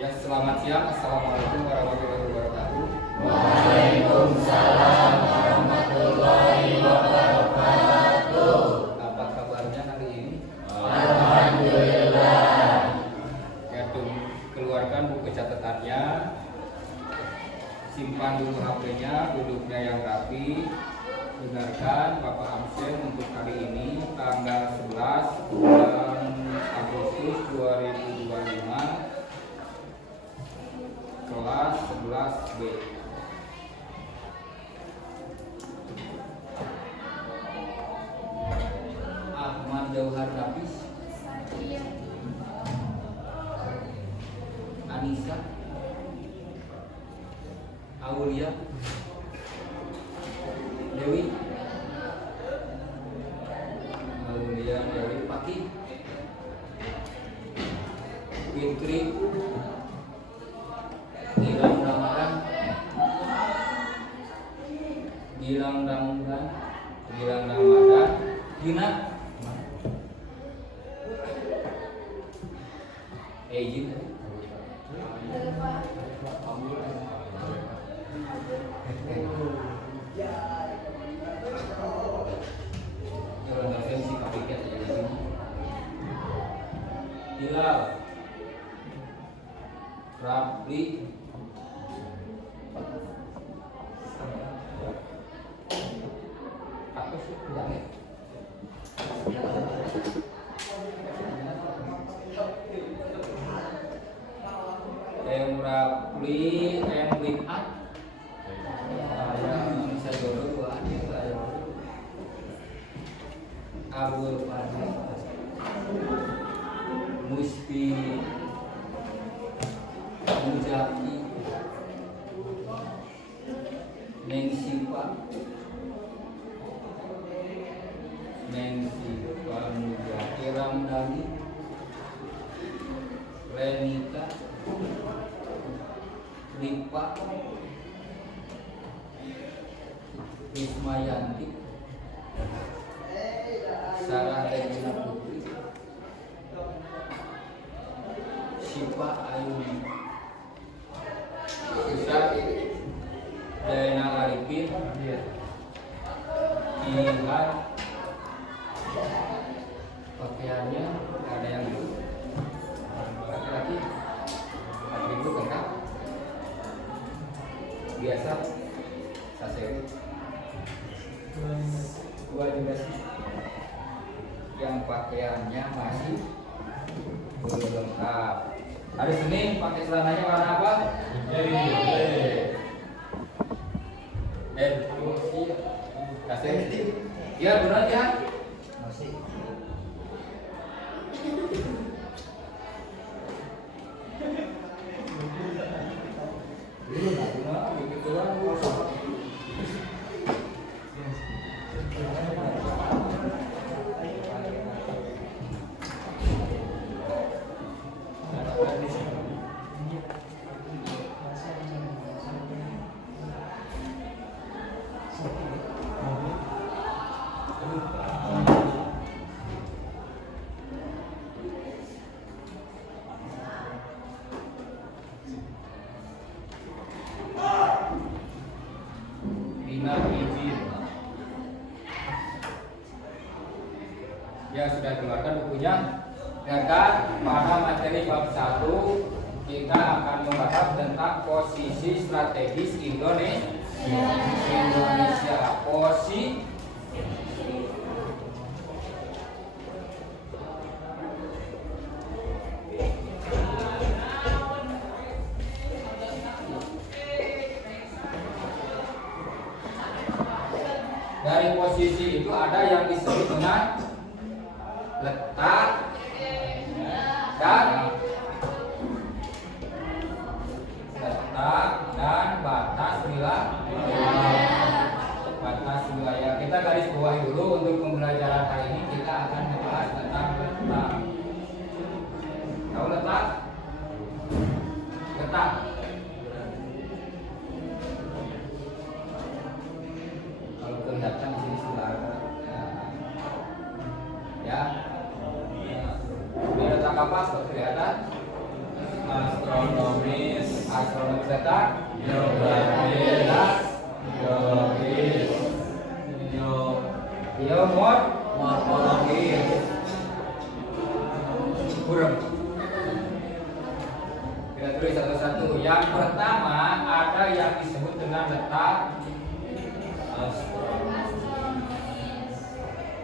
Ya, selamat siang. Assalamualaikum warahmatullahi wabarakatuh. Waalaikumsalam warahmatullahi wabarakatuh. Apa kabarnya hari ini? Alhamdulillah. Ya, keluarkan buku catatannya, simpan dulu HP-nya, duduknya yang rapi. Dengarkan Bapak absen untuk hari ini tanggal 11 bulan Agustus 2025. Kelas 11B. Ahmad Jauhar Nafis, Anissa, Aulia, Dewi, Paki, Fitri, Gilang Ramadan, Gina, Ejin, Hilal, Rabli, apa sih bilangnya? Rapli, Lipat, bisa jodoh buat Abul Fadli, Musti, Mujaki, Neng Sipa, Mujaki, Ramdhani, Renika, Ripa, Ismayanti, Sarah Regina Putri, Syifa Ayuni, Ustaz Zainal Arifin, Ilhan. Pakaiannya ada yang dulu laki-laki atribut lengkap biasa saseri dua juga sih yang pakaiannya masih belum lengkap. Hari Senin pakai celananya warna apa? Kasih. Ya benar ya. Masih. Ya, sudah keluarkan bukunya. Dan pada materi bab 1 kita akan membahas tentang posisi strategis Indonesia. Dari posisi itu ada yang disebut dengan letak dan batas wilayah. Kita garis bawahi dulu untuk pembelajaran hari ini. Kita akan membahas tentang letak. Tahu letak? Kalau kelihatan di sini sudah ada. Ya. Ini letak apa? Kelihatan? Astronomis letak, geografis, morfologis. Kurang. Kita tulis satu-satu. Yang pertama ada yang disebut dengan letak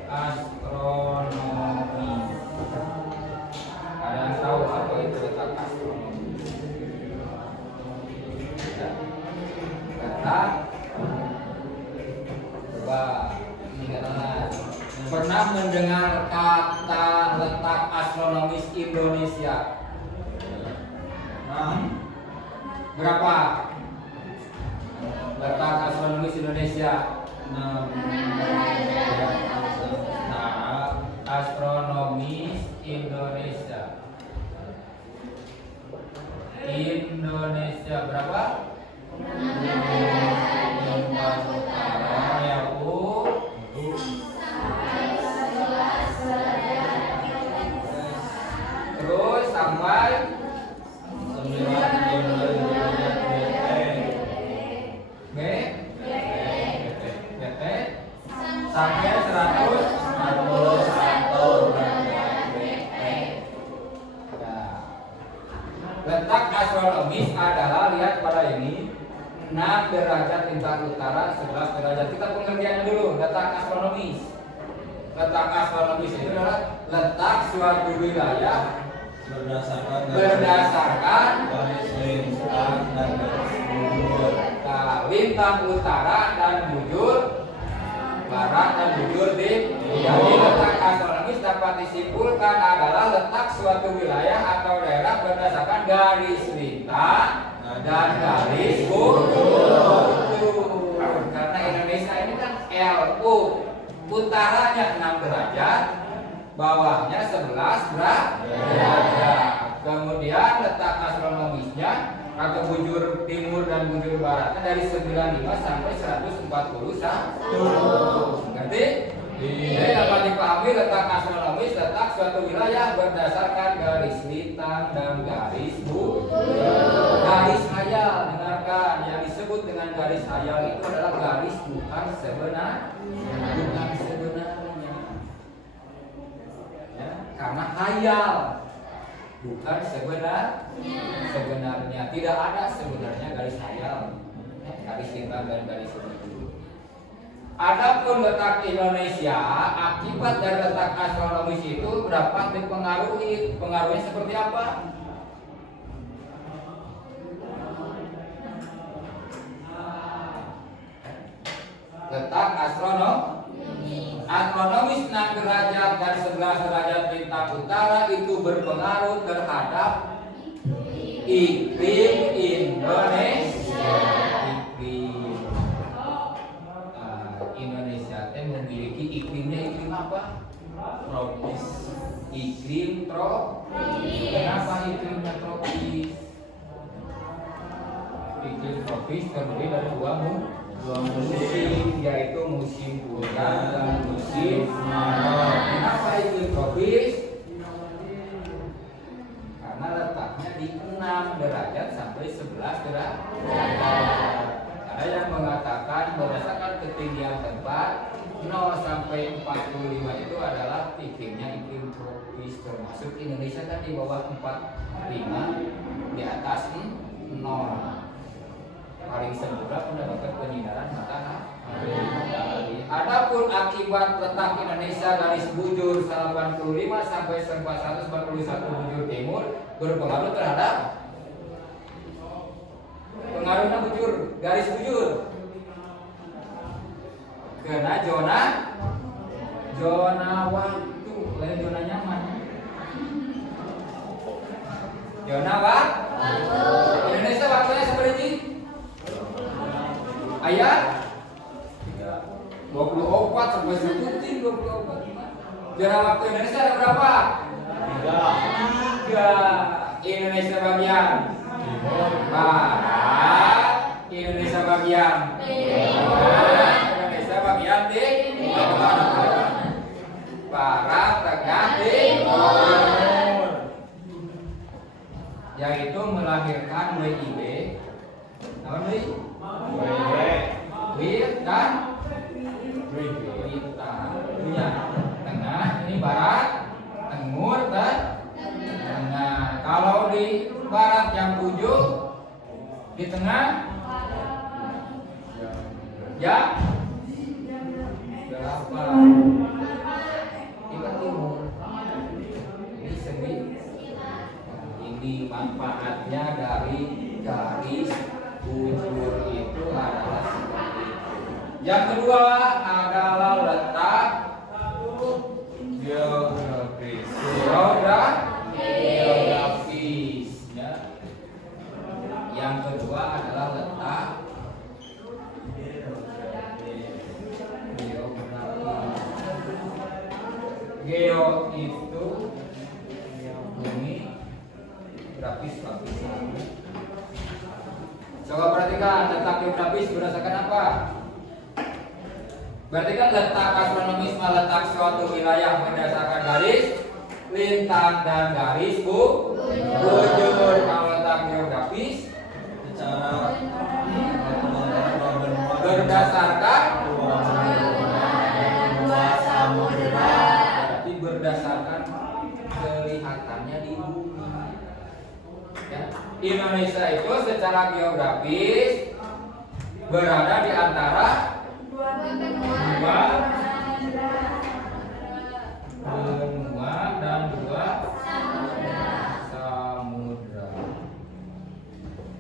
astronomi. Ada yang tahu apa itu letak astronomi? Letak. Coba ingat. Pernah mendengar kata letak astronomis Indonesia? Berapa? Letak astronomis Indonesia 6 derajat. Nah, astronomis Indonesia berapa? 6 derajat utara ya Bu. Terus sampai 9 derajat sampai 141 derajat. Letak astronomis adalah, lihat pada ini, 6 derajat lintang utara, 11 derajat. Kita pengertiannya dulu. Letak astronomis itu adalah letak suatu wilayah berdasarkan garis lintang dan garis bujur. Lintang utara dan bujur barat dan bujur timur. Jadi letak astronomis dapat disimpulkan adalah letak suatu wilayah atau daerah berdasarkan garis lintang dan garis bujur. Karena Indonesia ini kan LU, utaranya 6 derajat, bawahnya 11 derajat. Kemudian letak astronomisnya atau bujur timur dan bujur baratnya dari 95 sampai 141. Ngerti? Jadi dapat dipahami letak astronomis letak suatu wilayah berdasarkan garis lintang dan garis bujur. Garis hayal, dengarkan, yang disebut dengan garis hayal itu adalah garis bukan sebenarnya. Ya, karena hayal bukan sebenarnya. Tidak ada sebenarnya garis hayal, garis lintang dan garis bujur. Adapun letak Indonesia akibat dari letak astronomis itu dapat dipengaruhi. Pengaruhnya seperti apa? Letak astronomis 6 derajat dan 11 derajat lintang utara itu berpengaruh terhadap iklim Indonesia. Indonesia memiliki iklimnya iklim apa? Tropis. Iklim tropis. Kenapa iklimnya tropis? Iklim tropis terdiri dari dua musim, yaitu musim hujan dan musim kemarau. Kenapa iklim tropis? Karena letaknya di 6 derajat sampai 11 derajat. Ada yang mengatakan berdasarkan ketinggian tempat 0 sampai 45 itu adalah iklimnya iklim tropis, termasuk Indonesia kan di bawah 45, di atas 0. Paling sempurna mendapatkan penyinaran matahari. Adapun akibat letak Indonesia garis bujur 85 sampai 141 bujur timur berpengaruh terhadap pengaruhnya bujur, garis bujur kena zona waktu, lain zona nyaman. Zona waktu. Indonesia waktunya seperti ini. Ayat 24 sampai 24. Zona waktu Indonesia ada berapa? 3. Indonesia bagian barat, Indonesia bagian Indonesia bagian timur, barat, tengah, timur, yaitu melahirkan WIB, apa nih? WIB dan punya tengah, ini barat, timur dan tengah. Kalau di barat yang 7, di tengah ya berapa? Kita timur. Ini sendiri. Ini manfaatnya dari garis bujur itu adalah seperti itu. Yang kedua adalah letak geografis. Geografis. Ya. Yang kedua adalah letak geo itu bumi, grafis lapisan. Coba perhatikan letak geografis berdasarkan apa? Berarti kan letak astronomis meletak suatu wilayah berdasarkan garis lintang dan garis bujur. Kalau letak geografis secara berdasarkan samudra, berarti berdasarkan kelihatannya di bumi. Ya. Indonesia itu secara geografis berada di antara dua benua dan dua samudra.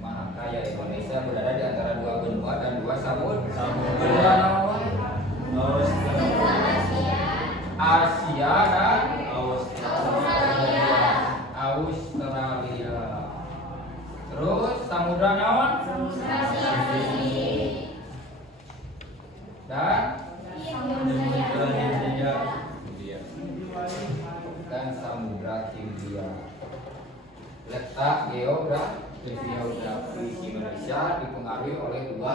Maka ya Indonesia berada di antara dua benua dan dua samudra. Benua apa? Asia dan Australia. Terus samudra naon? Dan samudra Hindia. Letak geografis Indonesia dipengaruhi oleh dua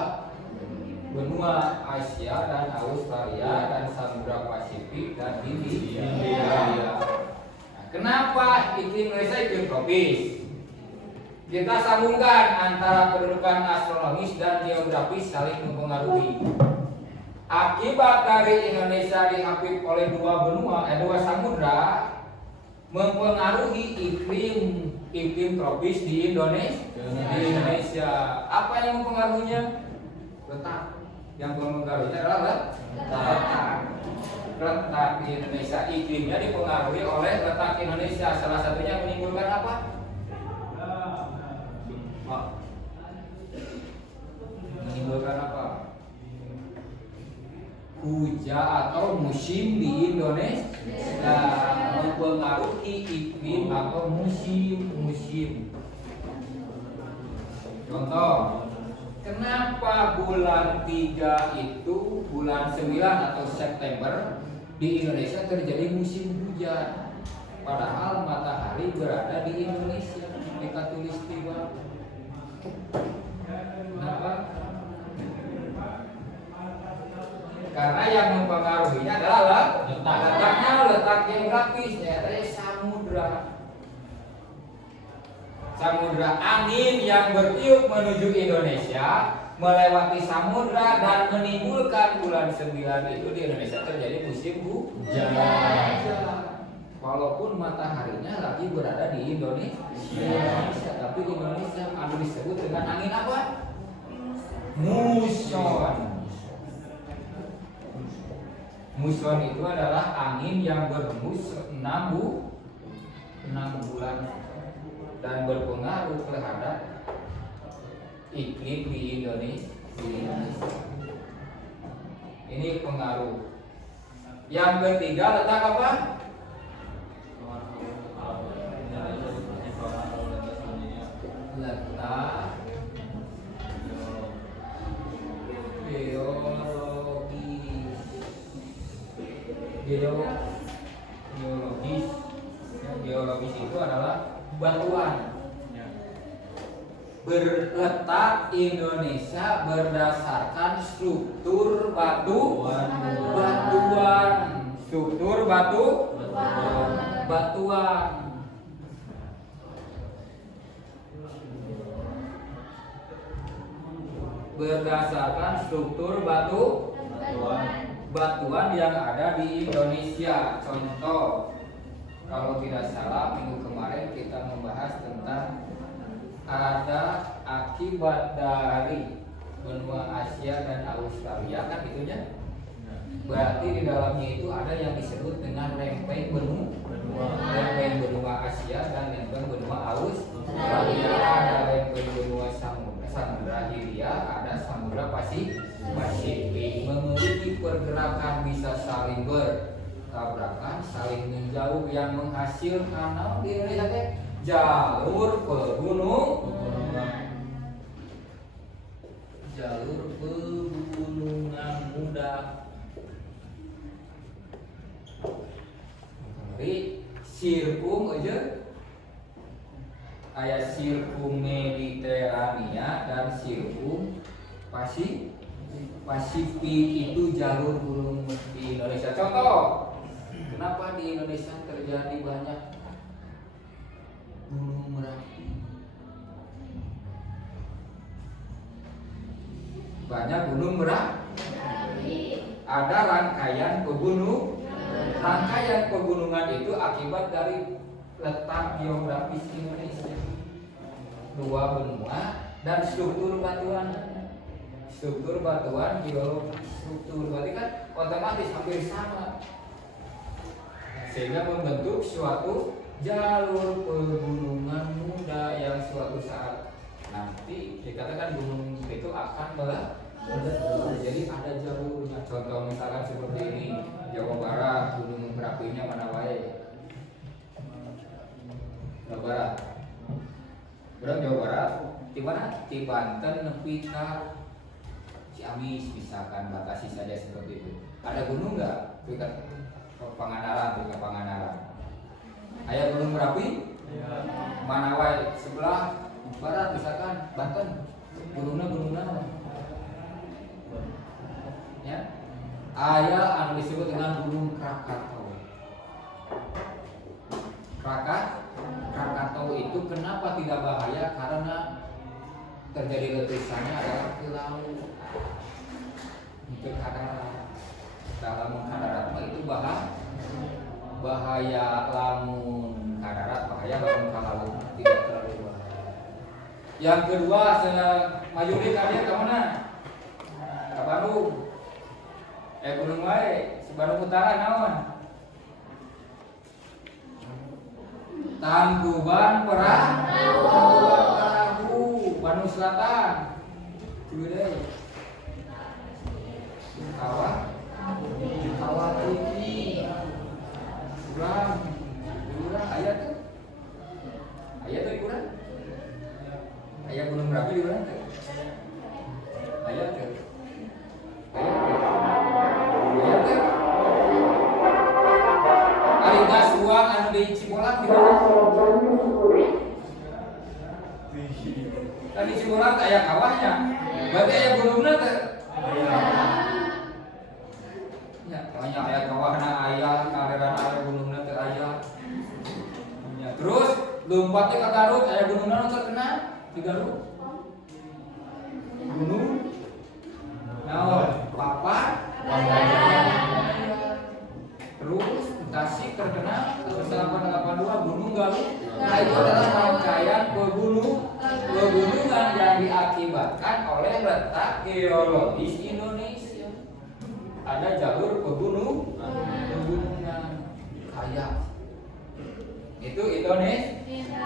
benua, Asia dan Australia, dan samudra Pasifik dan Hindia. Nah, kenapa iklim Indonesia iklim tropis? Kita sambungkan antara kedudukan astronomis dan geografis saling mempengaruhi. Akibat dari Indonesia dihapit oleh dua samudra mempengaruhi iklim tropis di Indonesia. Apa yang mempengaruhinya? Letak. Yang mempengaruhinya adalah letak di Indonesia. Iklimnya dipengaruhi oleh letak Indonesia. Salah satunya menimbulkan apa? Menimbulkan apa? Hujan atau musim di Indonesia, mempengaruhi iklim atau musim. Contoh, kenapa bulan 3 itu bulan 9 atau September di Indonesia terjadi musim hujan, padahal matahari berada di Indonesia, di Khatulistiwa. Kenapa? Karena yang mempengaruhinya adalah letak geografis, yaitu samudra angin yang bertiup menuju Indonesia melewati samudra dan menimbulkan bulan 9 itu di Indonesia terjadi musim hujan. Walaupun mataharinya lagi berada di Indonesia, tapi di Indonesia anu disebut dengan angin apa? Muson. Muson itu adalah angin yang berhembus 6 bulan dan berpengaruh terhadap iklim di Indonesia. Ini pengaruh. Yang ketiga letak apa? Letak geologis itu adalah batuan. Berletak Indonesia berdasarkan struktur batuan. Struktur batuan. Berdasarkan struktur batuan yang ada di Indonesia. Contoh, kalau tidak salah minggu kemarin kita membahas tentang ada akibat dari benua Asia dan Australia, kan itunya. Berarti di dalamnya itu ada yang disebut dengan lempeng benua Asia dan lempeng benua Australia. Ada lempeng benua Samudra Hindia, ada Samudra Pasifik. Memiliki pergerakan bisa saling bertabrakan, saling menjauh yang menghasilkan di Indonesia jalur pegunungan muda. Jadi sirkum aja ayat sirkum Mediterania dan sirkum Pasifik itu jalur gunung di Indonesia. Contoh, kenapa di Indonesia terjadi banyak gunung Merapi? Banyak gunung Merapi. Ada rangkaian pegunungan itu akibat dari letak geografis Indonesia. Dua benua dan struktur batuan. Struktur batuan, struktur berarti kan otomatis hampir sama, sehingga membentuk suatu jalur pegunungan muda yang suatu saat nanti dikatakan gunung itu akan meletus. Jadi ada jalurnya. Contoh misalkan seperti ini, Jawa Barat, gunung berapinya mana wae? Jawa Barat. Jawa Barat di mana? Di Banten nepi ka Ciamis misalkan, batasi saja seperti itu. Ada gunung nggak? Dekat Pangandaran. Ada gunung Merapi? Ya. Mana wae sebelah barat misalkan Banten, gunungnya ya. Aya anu disebut dengan Gunung Krakatau. Krakatau itu kenapa tidak bahaya? Karena terjadi letusannya adalah ke laut. Untuk dalam darat itu bahaya lamun darat, bahaya lamun ke laut tidak terlalu bahaya. Yang kedua, saya maju di kalian ke mana? Ke Bandung. Gunung wae, Bandung Utara naon? Tangkuban Perahu, Bandung Selatan. Gede. Kawah Putih, kurang ayat tuh kurang, ayat Gunung Merapi di kurang tuh, ayat tuh, ada gas uang anu di Cibolang di mana? Tadi Cibolang ayat kawahnya, berarti ayat gunungnya tuh. Banyak ayat kawahna ayat, kaleran ayat gunungna teu aya. Ya, terus lompatnya ke Garut, ayat gunungna nu terkenal di Garut. Gunung naon papan. Terus Tasik terkenal 1882 Gunung Galuh. Nah itu adalah rangkaian pegunungan yang diakibatkan oleh letak geologis Indonesia. Ada jalur pegunungan kayak itu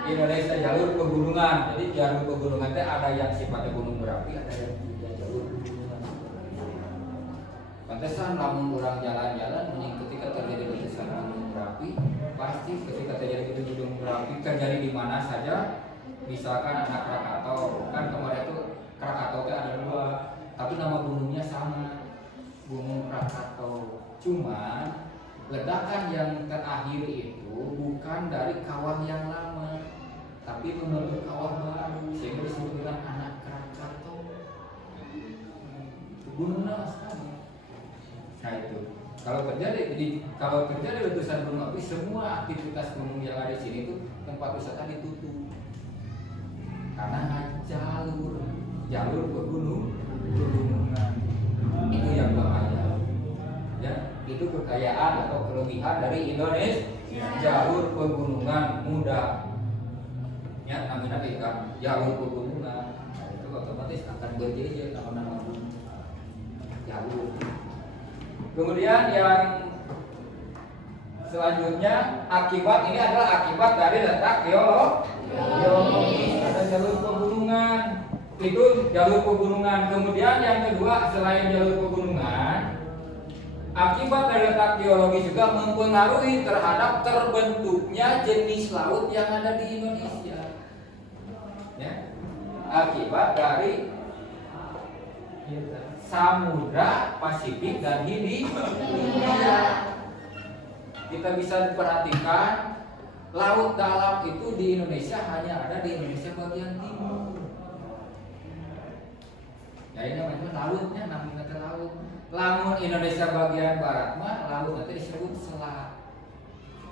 Indonesia jalur pegunungan. Jadi jalur pegunungan itu ada yang sifatnya gunung berapi, ada yang tidak jalur pegunungan. Pantesan lamun orang jalan-jalan ketika terjadi letusan gunung berapi, pasti ketika terjadi gunung berapi terjadi di mana saja. Misalkan anak Krakatau, kan kemarin itu Krakatau itu ada dua, tapi nama gunungnya sama, Gunung Krakatau. Cuma ledakan yang terakhir itu bukan dari kawah yang lama, tapi membentuk kawah baru, sehingga disebut dengan anak Krakatau. Gunungnya sama. Nah itu, kalau terjadi letusan gunung api, semua aktivitas gunung yang ada di sini itu tempat wisata ditutup karena jalur pegunungan itu yang bahaya. Ya, itu kekayaan atau kelebihan dari Indonesia, jalur pegunungan mudah. Ya, namanya kan jalur pegunungan. Nah, itu otomatis akan berjejer nama-nama jalur. Kemudian yang selanjutnya akibat ini adalah akibat dari letak geologis. Ada jalur pegunungan, itu jalur pegunungan. Kemudian yang kedua selain jalur pegunungan, akibat dari letak geologis juga mempengaruhi terhadap terbentuknya jenis laut yang ada di Indonesia. Ya, akibat dari Samudra Pasifik dan Hindia. Kita bisa perhatikan laut dalam itu di Indonesia hanya ada di Indonesia bagian timur. Ya ini namanya lautnya, namanya laut. Lamun Indonesia bagian barat mah laut nanti disebut selat.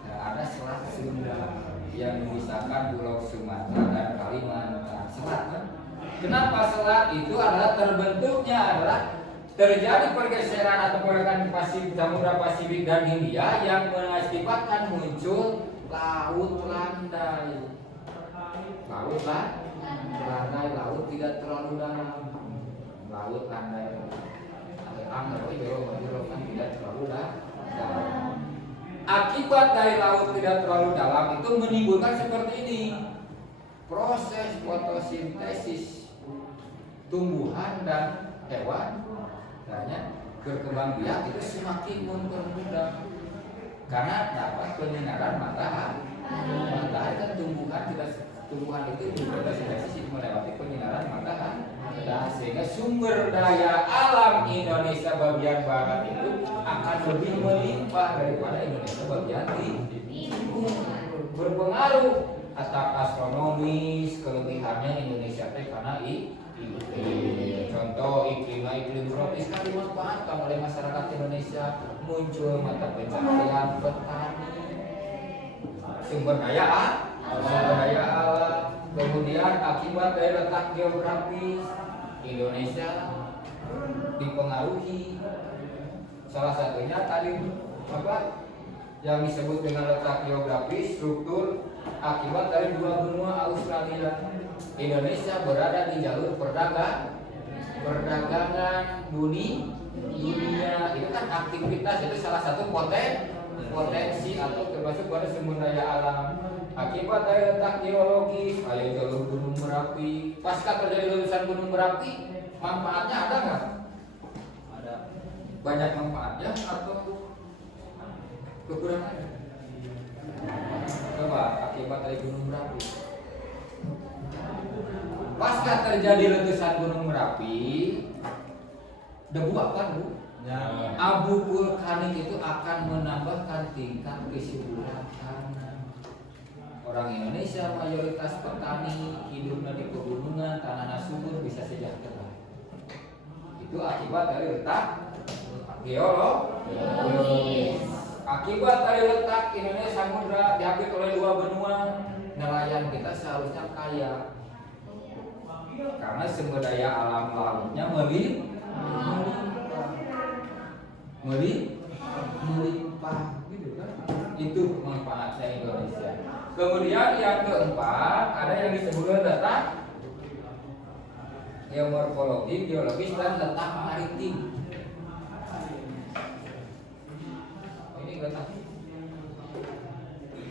Nah, ada selat Sunda yang memisahkan Pulau Sumatera dan Kalimantan. Selat kan? Kenapa selat itu adalah terbentuknya adalah terjadi pergeseran atau pergerakan Samudra Pasifik dan Hindia yang mengakibatkan muncul laut landai. Laut tidak terlalu dalam. Laut landai. Tidak terlalu dalam. Akibat dari laut tidak terlalu dalam itu menimbulkan seperti ini. Proses fotosintesis tumbuhan dan hewan berkembang biak itu semakin mempermudah karena dapat penyinaran matahari. Matahari kan tumbuhan itu berfotosintesis melewati penyinaran matahari. Dan sehingga sumber daya alam Indonesia bagian barat itu akan lebih melimpah daripada Indonesia bagian timur. Berpengaruh atas astronomis kelebihannya Indonesia karena contoh iklim tropis kan dimanfaatkan oleh masyarakat Indonesia, muncul mata pencaharian petani, sumber daya alam. Kemudian akibat dari letak geografis Indonesia dipengaruhi, salah satunya tadi yang disebut dengan letak geografis struktur akibat dari dua benua Australia. Indonesia berada di jalur perdagangan dunia. Itu kan aktivitas, itu salah satu potensi atau termasuk pada sumber daya alam. Akibat dari letak geologis, ayo jalur Gunung Merapi. Pasca terjadi letusan Gunung Merapi, manfaatnya ada nggak? Ada. Banyak manfaatnya atau kekurangannya? Coba akibat dari Gunung Merapi. Pasca terjadi letusan Gunung Merapi, debu apa Bu? Ya. Abu vulkanik itu akan menambahkan tingkat kesuburan tanah. Orang Indonesia mayoritas petani, hidupnya di pegunungan, tanahnya subur, bisa sejahtera. Itu akibat dari letak geologis. Akibat dari letak Indonesia samudra diapit oleh dua benua, nelayan kita seharusnya kaya. Karena sumber daya alam lautnya melimpah. melimpah gitu kan. Itu manfaatnya Indonesia. Kemudian yang keempat ada yang disebut letak geomorfologi, geologis dan letak maritim. Ini letak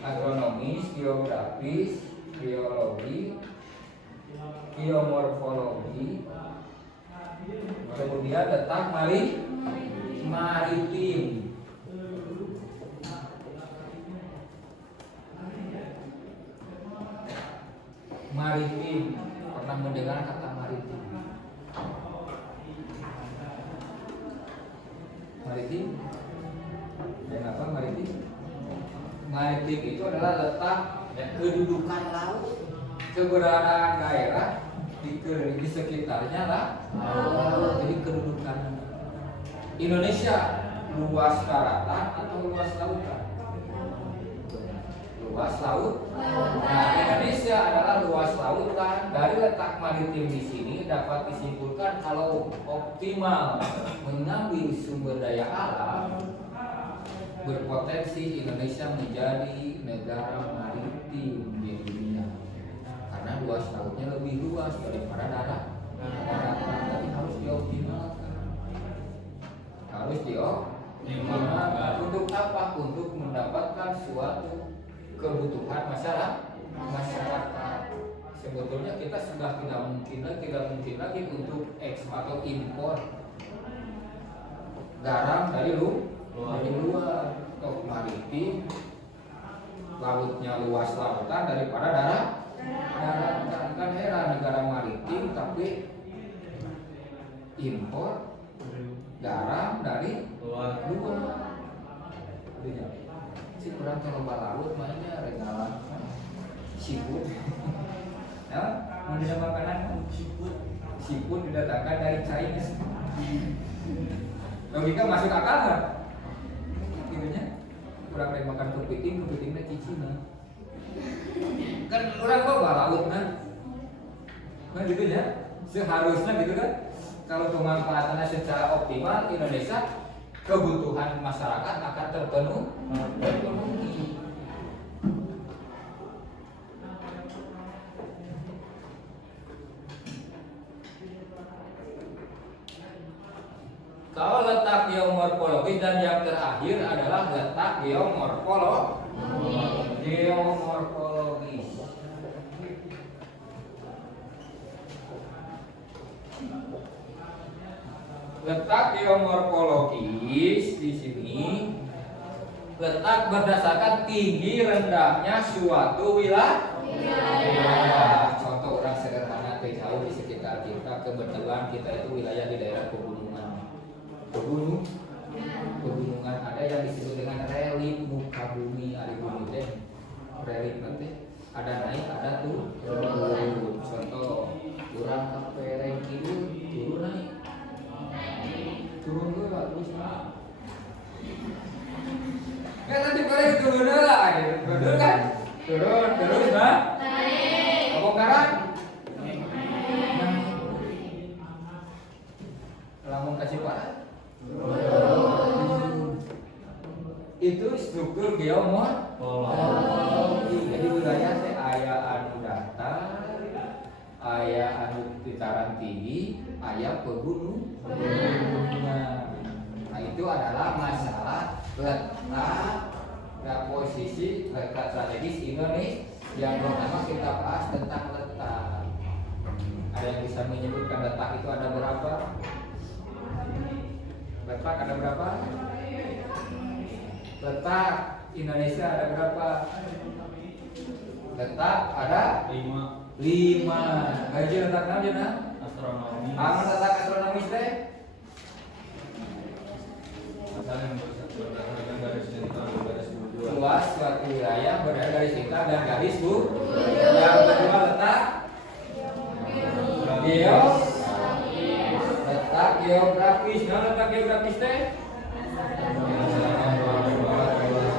agronomis, geografis, geologi, geomorfologi, kemudian letak maritim. Maritim, pernah mendengar kata maritim? Maritim? Dan apa maritim? Maritim itu adalah letak kedudukan laut, keberadaan daerah di sekitarnya lah laut. Jadi kedudukan Indonesia luas daratan atau luas lautan? Luas laut. Nah, Indonesia adalah luas lautan. Dari letak maritim di sini dapat disimpulkan kalau optimal mengambil sumber daya alam, berpotensi Indonesia menjadi negara maritim di dunia karena luas lautnya lebih luas daripada daratan. Jadi harus dioptimalkan. Untuk apa? Untuk mendapatkan suatu kebutuhan masyarakat. Sebetulnya kita sudah tidak mungkin lagi untuk ekspor atau impor garam dari luar. Untuk maritim, lautnya luas lautan daripada daratan. Kan heran negara maritim tapi impor garam dari luar. Si kurang kalau laut mainnya regalan siput. Ya, mau ada makanan siput didatangkan dari China. Logika masuk akal nggak? Gitunya kurang dari makan kepitingnya Cina. Kan orang bawa laut nah gitu ya. Seharusnya gitu kan. Kalau pemanfaatannya secara optimal Indonesia kebutuhan masyarakat akan terpenuhi. Kalau letak geomorfologis dan yang terakhir adalah letak geomorfologis. Letak geomorfologis di sini letak berdasarkan tinggi rendahnya suatu wilayah. Contoh orang sederhana jauh di sekitar kita, kebetulan kita itu wilayah di daerah pegunungan. Pegunungan ada yang disebut dengan relief muka bumi, ada bumi teh. Relief nanti ada naik, ada turun. Contoh orang kapereng kidul turun naik. Turun dulu terus kan nanti paling turun lah gitu. Turun kan? Turun terus naik. Bongkaran lamun kasih parah. Itu struktur geomorfologi. Jadi wilayah teh aya anu datar, aya anu dataran tinggi, aya pegunungan. Nah, itu adalah masalah letak posisi letak strategis Indonesia yang pertama kita bahas tentang letak. Ada yang bisa menyebutkan letak itu ada berapa? Letak ada berapa? Letak Indonesia ada berapa? Letak ada 5. Gaji letak naon astronomi. Aman letak astronomis teh? Luas suatu wilayah berada garis lintang dan garis bujur. Yang kedua letak letak geografis. Nah, letak geografis teh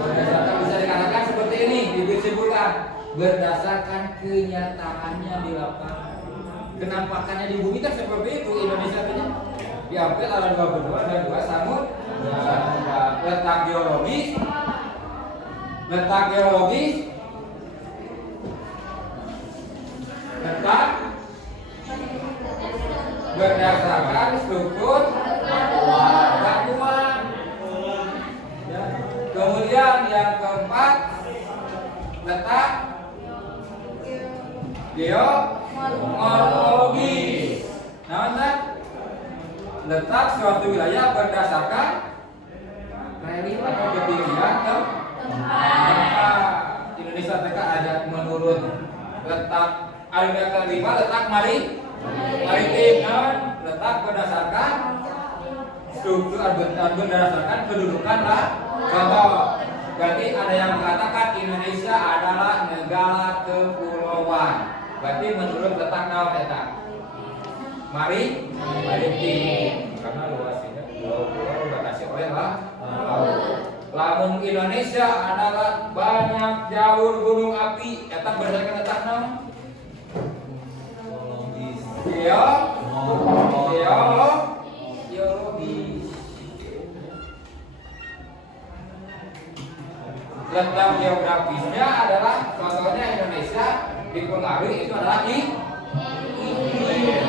berdasarkan bisa dikatakan seperti ini, disimpulkan berdasarkan kenyataannya di lapangan. Kenampakannya di bumi kan seperti itu Indonesia punya. diambil ada dua benua dan dua samud. Letak geologis, letak berdasarkan struktur batuan. Ya. Kemudian yang keempat, letak geomorfologis. Nah, letak suatu wilayah berdasarkan relief atau ketinggian tempat. Indonesia TK ada menurut letak alineator kelima letak maritim. Letak berdasarkan struktur berdasarkan kedudukan lah. Contoh, berarti ada yang mengatakan Indonesia adalah negara kepulauan. Berarti menurut letak naon eta? Maritim. Karena luasnya pulau-pulau udah kasih oleh lah. Lamun Indonesia adalah banyak jalur gunung api. Eta berdasarkan letak naon? Geologis. Letak geografisnya adalah contohnya Indonesia dipengaruhi itu adalah iklim.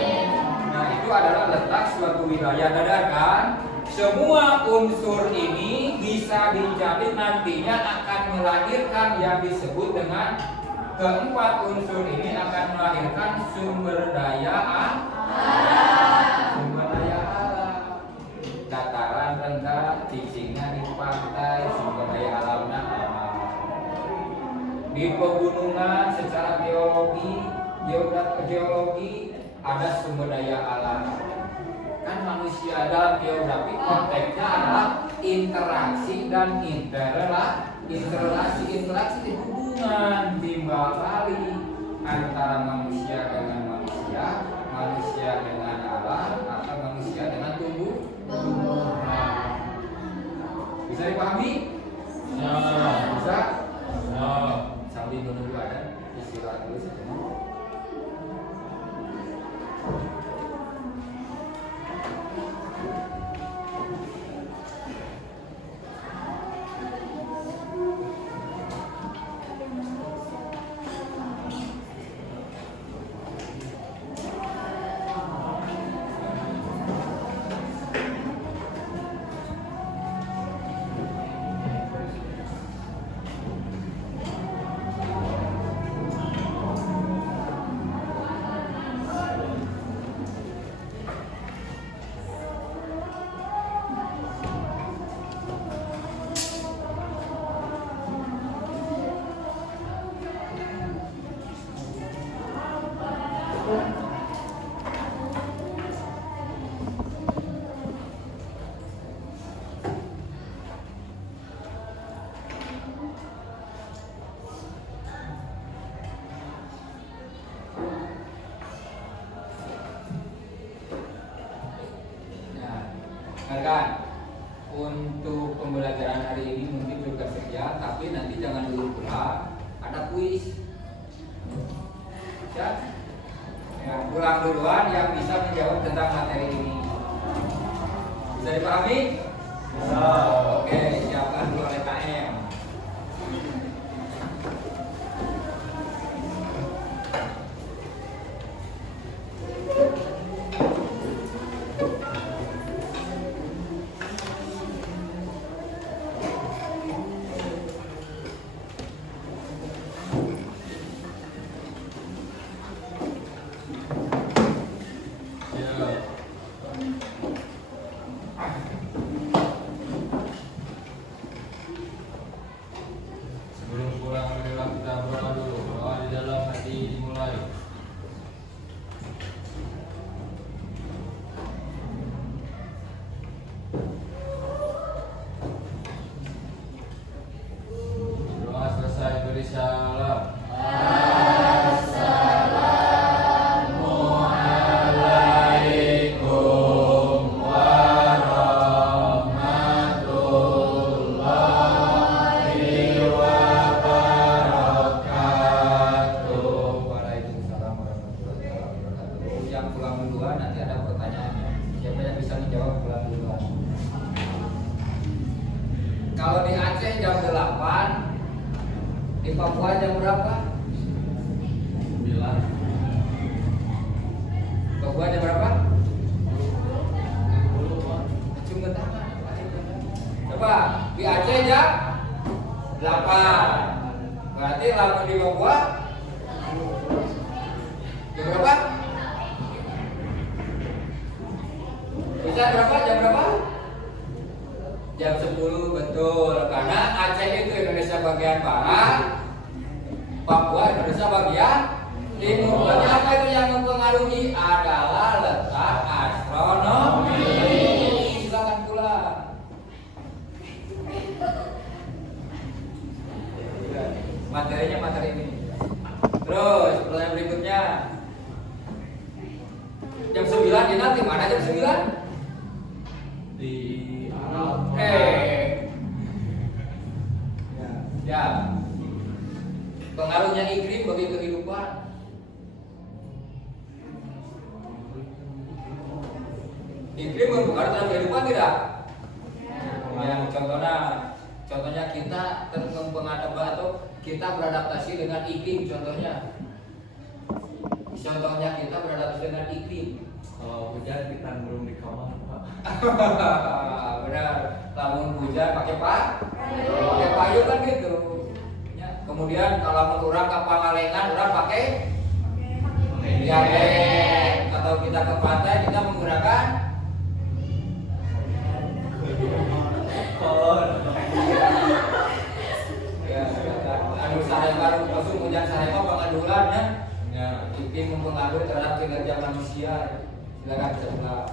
Nah, itu adalah letak suatu wilayah. Dadarkan semua unsur ini bisa dijalin nantinya akan melahirkan yang disebut dengan keempat unsur ini akan melahirkan sumber daya alam. Dataran rendah, cicingnya di pantai, sumber daya alamnya aman. Di pegunungan secara geologi ada sumber daya alam. Kan manusia dalam geografi konteksnya adalah interaksi dan interaksi itu hubungan timbal balik antara manusia dengan manusia, manusia dengan alam, atau manusia dengan tumbuhan. Bisa dipahami? Ya. Bisa? Ya. Sambil menunggu ada istirahat dulu saja. Kan untuk pembelajaran hari ini mungkin juga sekian, tapi nanti jangan dulu pulang, ada kuis. Ya, pulang duluan yang bisa menjawab tentang materi ini. Bisa dipahami? Bisa. Oke, siapkan dulu LKM. Sebelum pulang marilah kita berdoa dulu. Doa di dalam hati dimulai. Doa selesai beri salam. Assalamualaikum warahmatullahi wabarakatuh. Waalaikumsalam warahmatullahi wabarakatuh. Yang pulang duluan nanti ada pertanyaannya. Siapa yang bisa menjawab Kalau di Aceh jam 8, di Papua jam berapa? 9. Papua jam berapa? 10, Pak. Cuma tangan. Coba di Aceh jam 8. Berarti lama di Papua jam berapa? Bisa berapa? Jam berapa? Jam 10, betul. Karena Aceh itu Indonesia bagian barat, Papua Indonesia bagian timur. Berarti apa itu yang mempengaruhi? Adalah letak astronomi. Silakan pulang. Materinya materi ini. Terus pertanyaan berikutnya. Jam 9 di nanti mana jam 9? Di Arab. Ya. Pengaruhnya iklim bagi kehidupan. Iklim berpengaruh terhadap kehidupan tidak? Ya, contohnya kita mempengaruhi atau kita beradaptasi dengan iklim. Contohnya kita beradaptasi dengan iklim. Kalau hujan kita belum di kamar, Pak. Benar. Lamun hujan pakai payung kan gitu. Ya. Kemudian kalau orang ke Pangalengan orang pakai jaket. Atau kita ke pantai kita menggunakan ya, anu sarema masuk hujan sarema pengadulan ya. Ya, iklim mempengaruhi terhadap kinerja manusia. Silakan sebelah.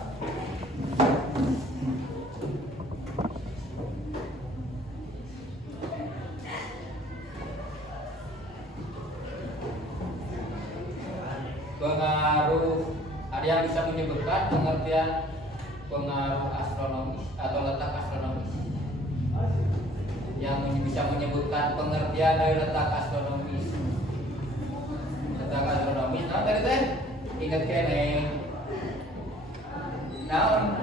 Pengaruh, ada yang bisa menyebutkan pengertian pengaruh astronomis atau letak astronomis? Yang bisa menyebutkan pengertian dari letak astronomis? Letak astronomis, nah tadi teh ingat kene, naon